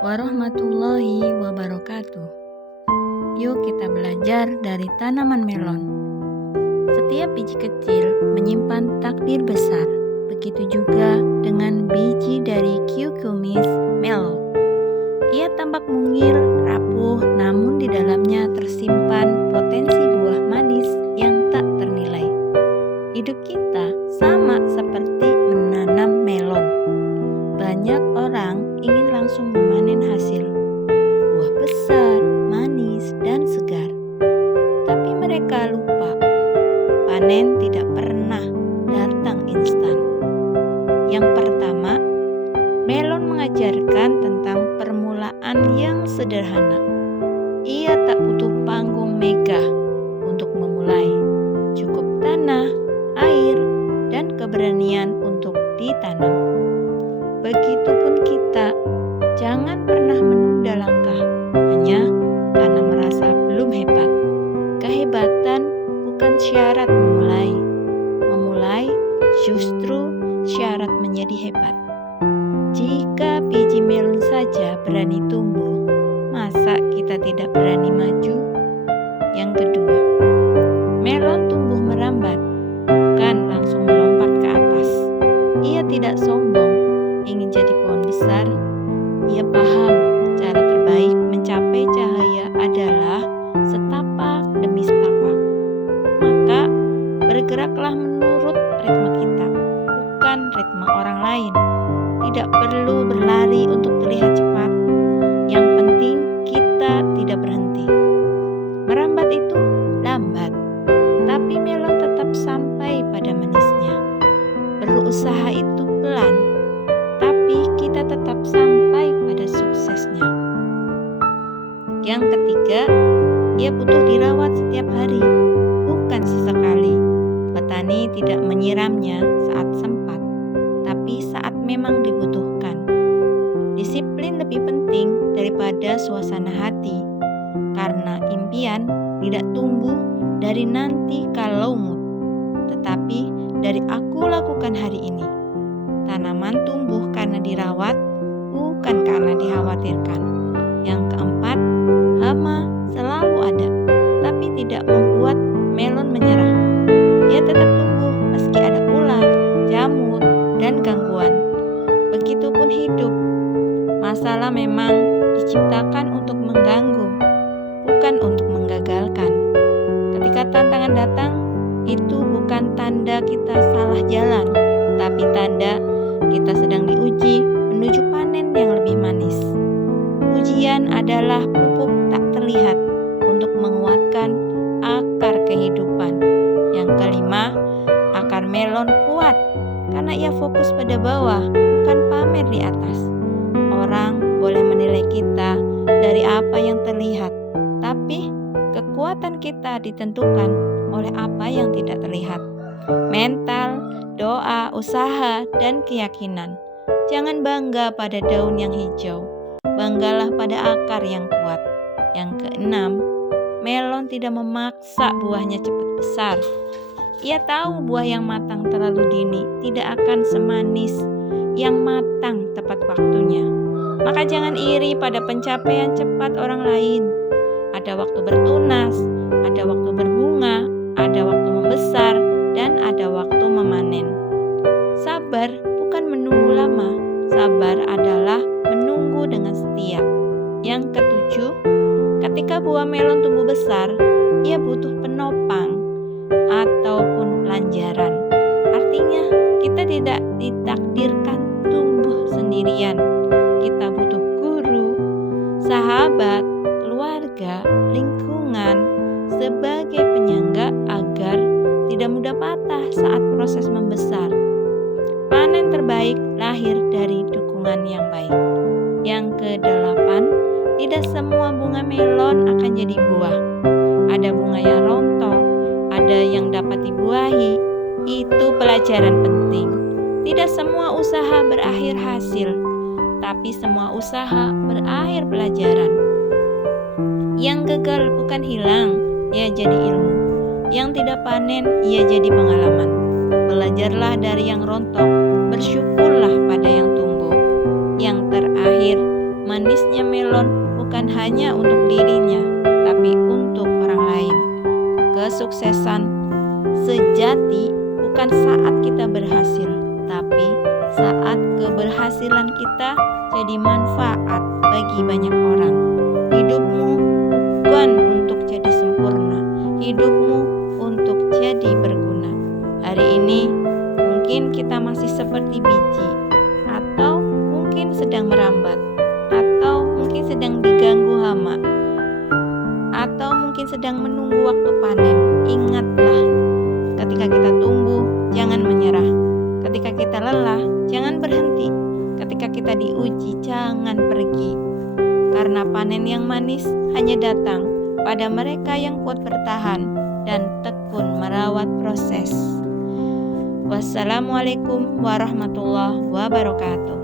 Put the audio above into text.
warahmatullahi wabarakatuh. Yuk kita belajar dari tanaman melon. Setiap biji kecil menyimpan takdir besar. Begitu juga dengan biji dari Cucumis melo. Ia tampak mungil, rapuh, namun di dalamnya tersimpan potensi buah manis yang tak ternilai. Hidup kita sama seperti menanam melon. Banyak orang ingin langsung memanen hasil buah besar, manis, dan segar. Tapi mereka lupa, panen tidak pernah datang instan. Yang pertama, melon mengajarkan tentang permulaan yang sederhana. Ia tak butuh panggung megah untuk memulai. Cukup tanah, air, dan keberanian untuk ditanam. Begitupun kita, jangan pernah menunda langkah hanya karena merasa belum hebat. Kehebatan bukan syarat memulai. Memulai justru syarat menjadi hebat. Jika biji melon saja berani tumbuh, masa kita tidak berani maju? Yang kedua, melon tumbuh merambat, bukan langsung melompat ke atas. Ia tidak sombong ingin jadi pohon besar. Ia paham cara terbaik mencapai cahaya adalah setapak demi setapak. Maka bergeraklah menurut ritme kita, bukan ritme orang lain. Tidak perlu berlari untuk terlihat cepat. Yang penting kita tidak berhenti. Merambat itu lambat, tapi melon tetap sampai pada manisnya. Berusaha itu pelan, tapi kita tetap sampai pada suksesnya. Yang ketiga, ia butuh dirawat setiap hari, bukan sesekali. Petani tidak menyiramnya saat sempat, tapi saat memang dibutuhkan. Disiplin lebih penting daripada suasana hati, karena impian tidak tumbuh dari nanti kalau mood, tetapi dari aku lakukan hari ini. Tanaman tumbuh karena dirawat, bukan karena dikhawatirkan. Yang keempat, hama selalu ada, tapi tidak membuat melon menyerah. Ia tetap tumbuh meski ada ulat, jamur, dan gangguan. Begitupun hidup. Masalah memang diciptakan untuk mengganggu, bukan untuk menggagalkan. Ketika tantangan datang, itu bukan tanda kita salah jalan, tapi tanda kita sedang diuji menuju panen yang lebih manis. Ujian adalah pupuk tak terlihat untuk menguatkan akar kehidupan. Yang kelima, akar melon kuat karena ia fokus pada bawah, bukan pamer di atas. Orang boleh menilai kita dari apa yang terlihat, tapi kekuatan kita ditentukan oleh apa yang tidak terlihat. Mental, doa, usaha, dan keyakinan. Jangan bangga pada daun yang hijau, banggalah pada akar yang kuat. Yang keenam, melon tidak memaksa buahnya cepat besar. Ia tahu buah yang matang terlalu dini tidak akan semanis yang matang tepat waktunya. Maka jangan iri pada pencapaian cepat orang lain. Ada waktu bertunas, ada waktu berbunga, ada waktu membesar, dan ada waktu memanen. Sabar bukan menunggu lama, sabar adalah menunggu dengan setia. Yang ketujuh, ketika buah melon tumbuh besar, ia butuh penopang ataupun lanjaran. Artinya, kita tidak ditakdirkan tumbuh sendirian. Kita butuh guru, sahabat, keluarga, lingkungan sebagai penyangga agar tidak mudah patah saat proses membesar. Panen terbaik lahir dari dukungan yang baik. Yang kedelapan, tidak semua bunga melon akan jadi buah. Ada bunga yang rontok, ada yang dapat dibuahi. Itu pelajaran penting. Tidak semua usaha berakhir hasil, tapi semua usaha berakhir pelajaran. Yang gagal bukan hilang, ia jadi ilmu. Yang tidak panen, ia jadi pengalaman. Belajarlah dari yang rontok, bersyukurlah pada yang tumbuh. Yang terakhir, manisnya hanya untuk dirinya, tapi untuk orang lain. Kesuksesan sejati bukan saat kita berhasil, tapi saat keberhasilan kita jadi manfaat bagi banyak orang. Hidupmu bukan untuk jadi sempurna, hidupmu untuk jadi berguna. Hari ini mungkin kita masih seperti biji, atau mungkin sedang merambat, atau mungkin sedang diganggu hama, atau mungkin sedang menunggu waktu panen. Ingatlah, ketika kita tumbuh, jangan menyerah. Ketika kita lelah, jangan berhenti. Ketika kita diuji, jangan pergi. Karena panen yang manis hanya datang pada mereka yang kuat bertahan dan tekun merawat proses. Wassalamualaikum warahmatullahi wabarakatuh.